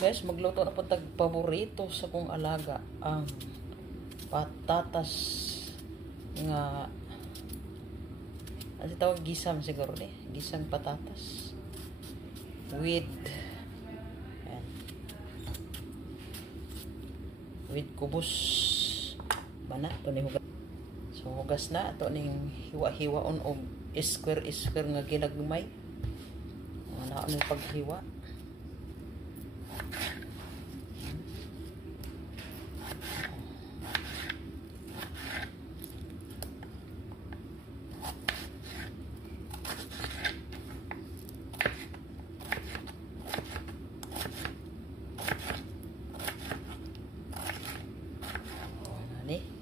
guys, magluto na po tag paborito sa kong alaga, ang patatas nga ano tawag, gisang siguro gisang patatas with ayan, with kubos bana to ni hugas. So hugas na ato ning hiwa-hiwaon og square nga ginagmay. Ano ni paghiwa.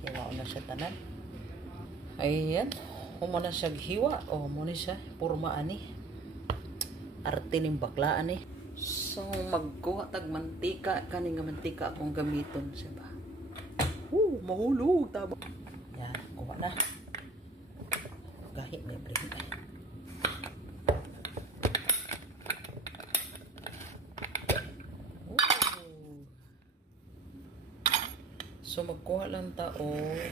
Hiwa na siya tanan. Ayan, humo na siya hiwa. O, mo na siya purma ani. Arte ning bakla ani. So magkuha tag mantika, kani nga mantika akong gamiton siya ba. Mahulog taba. Yan, kuha na. Gahi may bring ay. So magkuha lang ta og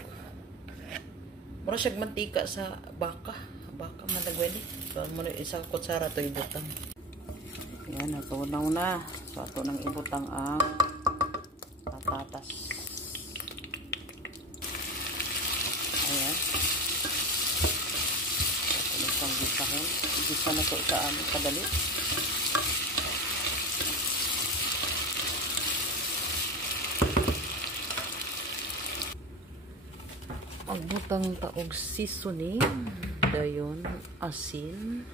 mura siya mantika sa baka man nagwede. So mo isang kutsara to ibutang. Yan, natunaw na. So ato nang ibutang ang patatas. Ayan. Ito na pang gisahin. Gisa na to sa aming kadali. Magbutang taog seasoning, dayon asin,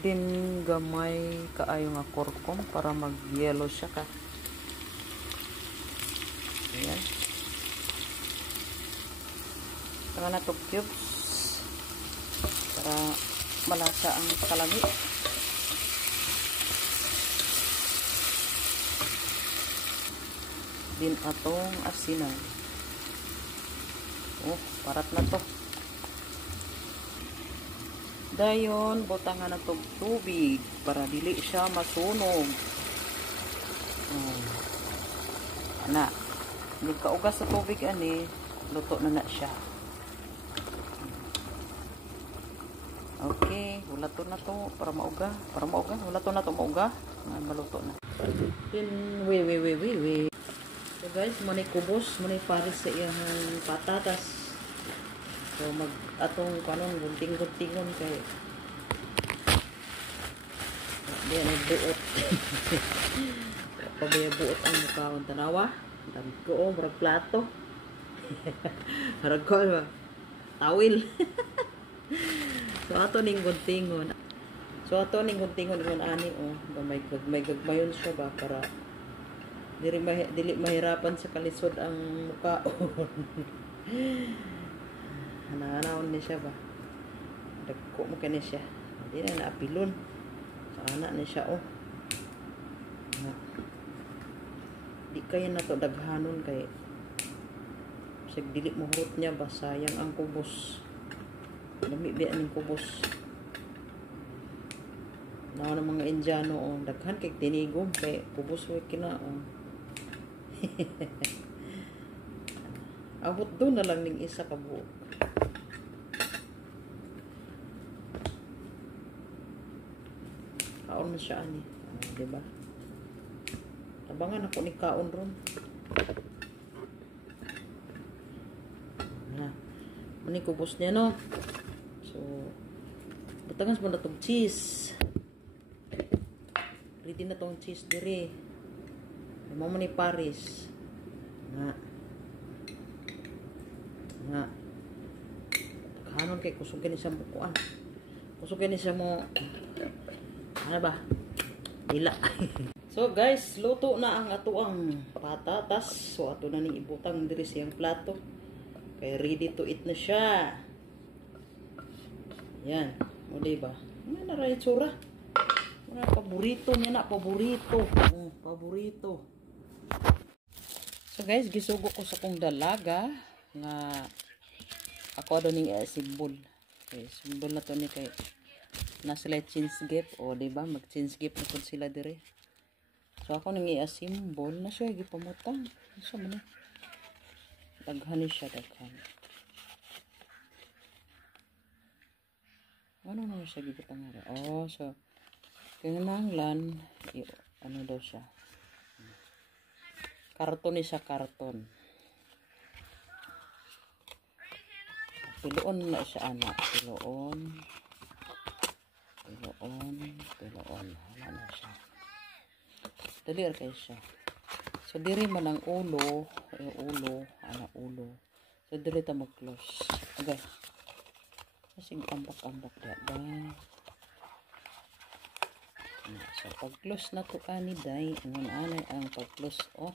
din gamay kaayo nga korkom para mag-yellow siya ka. Ayan. Saka na to cubes para malasa ang kalami. Din atong asinan. Oh, parat na to. Dayon, butangan na tong tubig para dili siya masunog. Ana, hindi ka ugas sa tubig ani, luto na siya. Okay, hulato na to para mauga. Hulato na to mauga. Maluto na. Then, we. So guys, muna kubos, muna pares sa iyang patatas. So atong kanon gunting-guntingon kay di na buot. Pabaya buot ang mukhaon tanawa. Dagko murag plato. Murag ko ba? Tawil. So ato ning guntingon. Ingon ani may gagmayon siya ba para dili mahirapan sa kalisod ang mukhaon. Hananaon ni siya ba? Dagko mo kani siya. Hindi na naapilon. Sana ni siya oh. Di kaya na to daghanon kay sig dili mo hurot niya ba, sayang ang kubos. Dami di aning kubos. Na mga Indiano oh, daghan kay tinigom kay kubos way kina oh. Abot doon na lang ning isa ka buok. Kaon na siya ani, diba? Abangan ako ni kaon ron. Na, mani kubos niya no. So, butangas mo na tong cheese. Ready na tong cheese dire. Mo ni Paris. Nga. Kanon kay kusugin ni sa bukuan. Kusugin ni sa mo. Ano ba? Dila. So guys, luto na ang atuang patatas. So ato na ning ibutang diri siyang plato. Kay ready to eat na siya. Yan. O diba? Ano na rin tsura? Paborito niya na. Paborito. Paborito. So guys, gisugo ko sa kong dalaga nga ako do ning simbol. Okay, simbol na to ni kay Na sila change gift. O, diba? Mag-change gift na po sila dire. So, ako nang i-assemble na siya. Gipamutang. Siya man. Daghan siya, daghan. Ano na siya giputang nga? Oh, so, kinanglan, ano daw siya? Karton ni siya, karton. Piloon na siya, anak. Piloon. Wala na siya. Dali kayo siya. So, diri man ang ulo. Ulo. So, diri ta mag-close. Okay. Kasi ambak-ambak day. So, pag-close na to ani day. Anay ang pag-close, oh.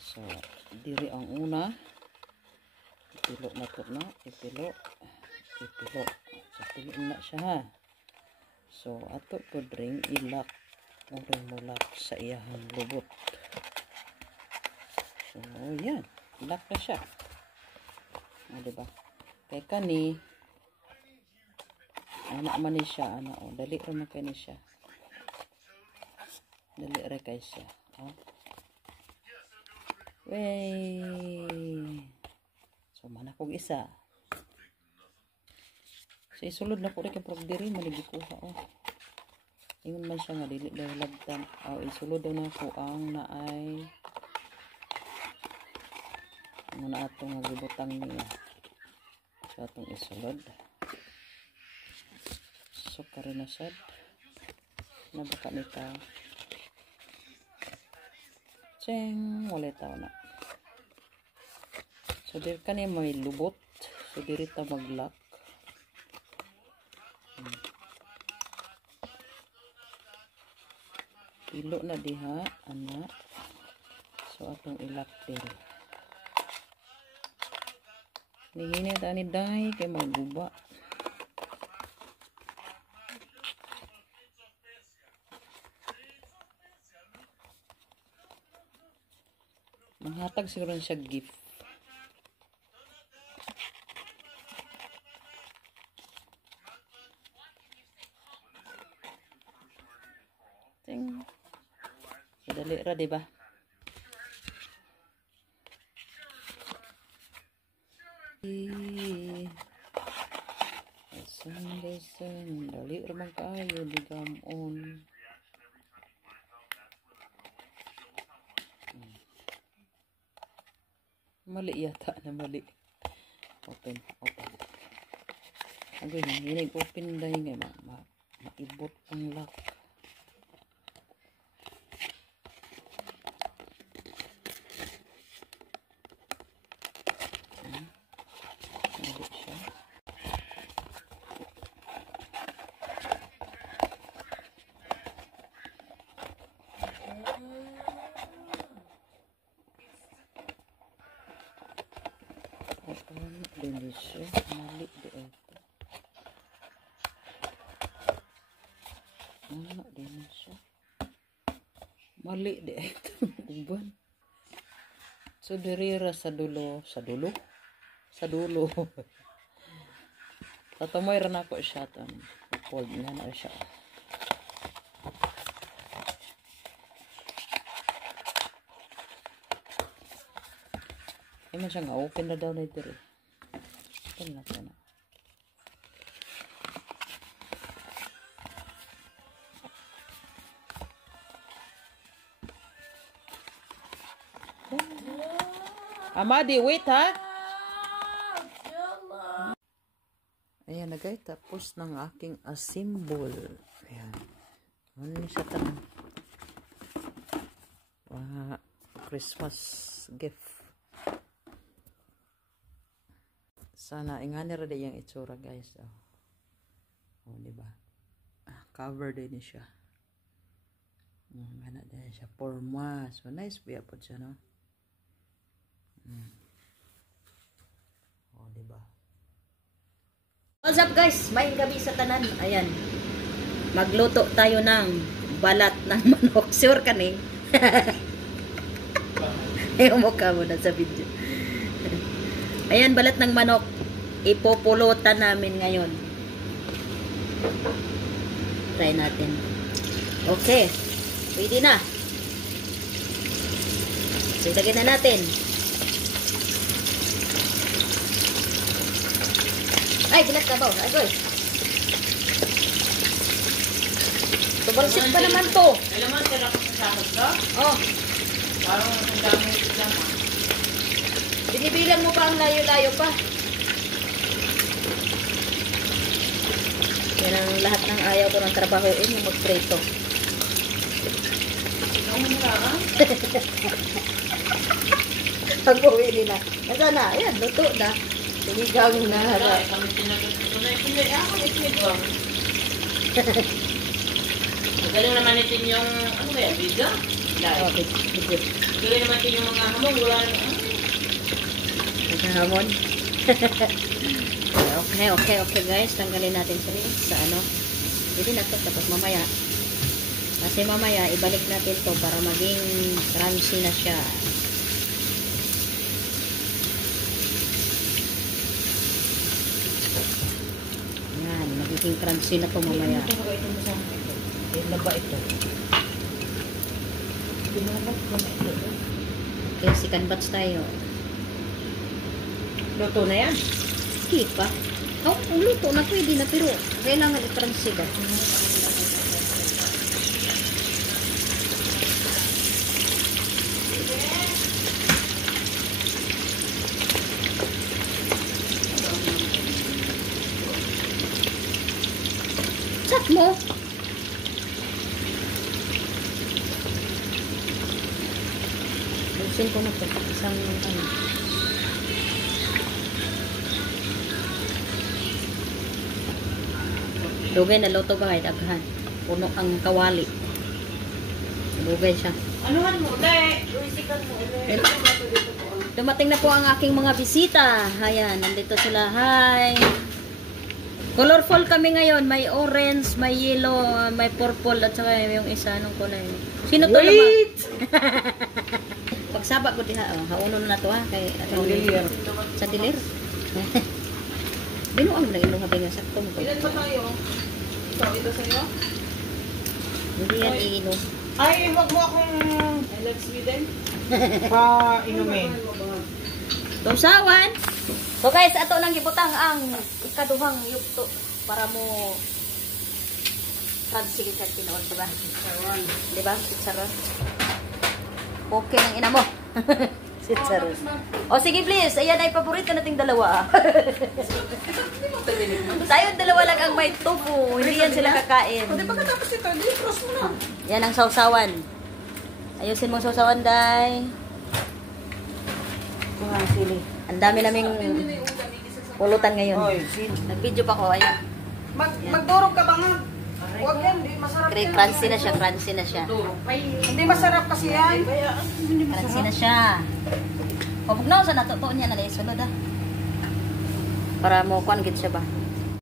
So, diri ang una. Ipilo na to na. Ipilo. So, pilo na siya ha. So, ato to drink ilak. Mulak sa iyahang lubot. So, yan. Ilak na siya. O, diba? Kaya kani, anak man ni siya. Dali rin man kayo ni siya. Dali rin kayo siya. O. Wey! So, mana kong isa. So, isulod na ko rin kapag diri, maligikuha, oh. Ingon man siya nga, dili daw lagtan. Oh, isulod daw na ko ang naay. Ano na atong magibutang niya. So, atong isulod. So, karin na siya. Nabaka nita. Tseng, wala tao na. So, diri ka niya may lubot. So, diri ta mag-lock. Pilo na diha, anak. So, atong ilak diri. Nihinit ani dahi kay may guba. Manghatag siguro siya gift. Ting. Dali ra, diba? Listen. Dali ra man kayo, digamon. Mali yata na mali. Open. Agay, hinig open dahil nga maibot ang lock. Delisyo, mali di ito. Delisyo. Mali di ito. Uban. So, dirira sa dulo. Tatamoy rin ako siya. Fold na siya. Ay man siya nga, open na daw na ito rin. Open na ito na. Amadi, wait ha! Ayan na guys, tapos ng aking assemble. Ayan. Ano niya siya tanong? Christmas gift. Sana ingani ra day yung itsura guys. Oh, di ba? Cover din siya. Ngana din siya forma. So nice biya po siya, no? Oh, di ba? What's up guys? May gabi sa tanan. Ayan. Magluto tayo ng balat ng manok. Sure ka ning? Ayaw mo ka muna sa video. Ayan, balat ng manok. Ipupulutan namin ngayon. Try natin. Okay. Pwede na. Silagyan na natin. Ay, bilat ka ba? Ay, goy. Tubalsik pa naman to. Alam mo, sarap sa sakot ka? Oh. Parang ang dami ito lang. Binibilang mo pa ang layo-layo pa. Yan ang lahat ng ayaw ko ng trabahoin, yung magprito. Ikaw mo mura ka? Pag-uwi nila. Nasaan na? Ayan, luto na. Sinigang na. Ay, kami tinagot ko na ipinay. Ako itinig ba? Magaling naman itin yung, ano ba yan, biga? Oh, bigyan. Magaling naman itin yung mga hamong. Wala naman. Nagkahamon. Okay guys. Tanggalin natin sa ano. Hindi na to. Tapos mamaya. Kasi mamaya, ibalik natin to para maging crunchy na siya. Yan. Magiging crunchy na to mamaya. Laba ito. Okay, second batch tayo. Luto na yan. Hindi pa. Oh, luto na pwede na pero kailangan i-crunchy ba? Chat mo. Lusin ko na ito. Isang ano. Dugay na luto ba kahit aghan. Puno ang kawali. Dugay siya. Anuhan mo, dahil. Uisikan mo. Dumating na po ang aking mga bisita. Ayan, nandito sila. Hi! Colorful kami ngayon. May orange, may yellow, may purple, at saka yung isa. Anong kulay? Sino to naman? Wait! Pagsaba ko diha. Oh, hauno na to ha. Kay Sandilir. Sandilir? Binuang na iluha nga sakto mo. Ilan ba tayo? Ito sa'yo? Hindi yan iinom. Ay, wag mo akong I love Sweden. Pa-inumin. Tumsawan! So guys, ato nang gibutang ang ikaduhang yugto para mo sige ka tinood, diba? Diba? Sitsaron. Okay ng ina mo. Sitsaron. O sige please, ayan ay paborito nating dalawa. Tayong dalawa lang ang may tubo. Hindi yan sila kakain. Hindi pagkatapos ito, hindi cross mo na. Yan ang sausawan. Ayusin mo sausawan, Day. Mga sili. Ang dami naming pulutan ngayon. Oy, Nag-video pa ko. Ayan. Magdurog ka ba nga? Huwag yan, hindi masarap yan. Crunchy na siya, crunchy na siya. Hindi masarap kasi yan. Crunchy na siya. Huwag na, sa natutuon niya na sunod ah. Para mo kuan gid siya ba?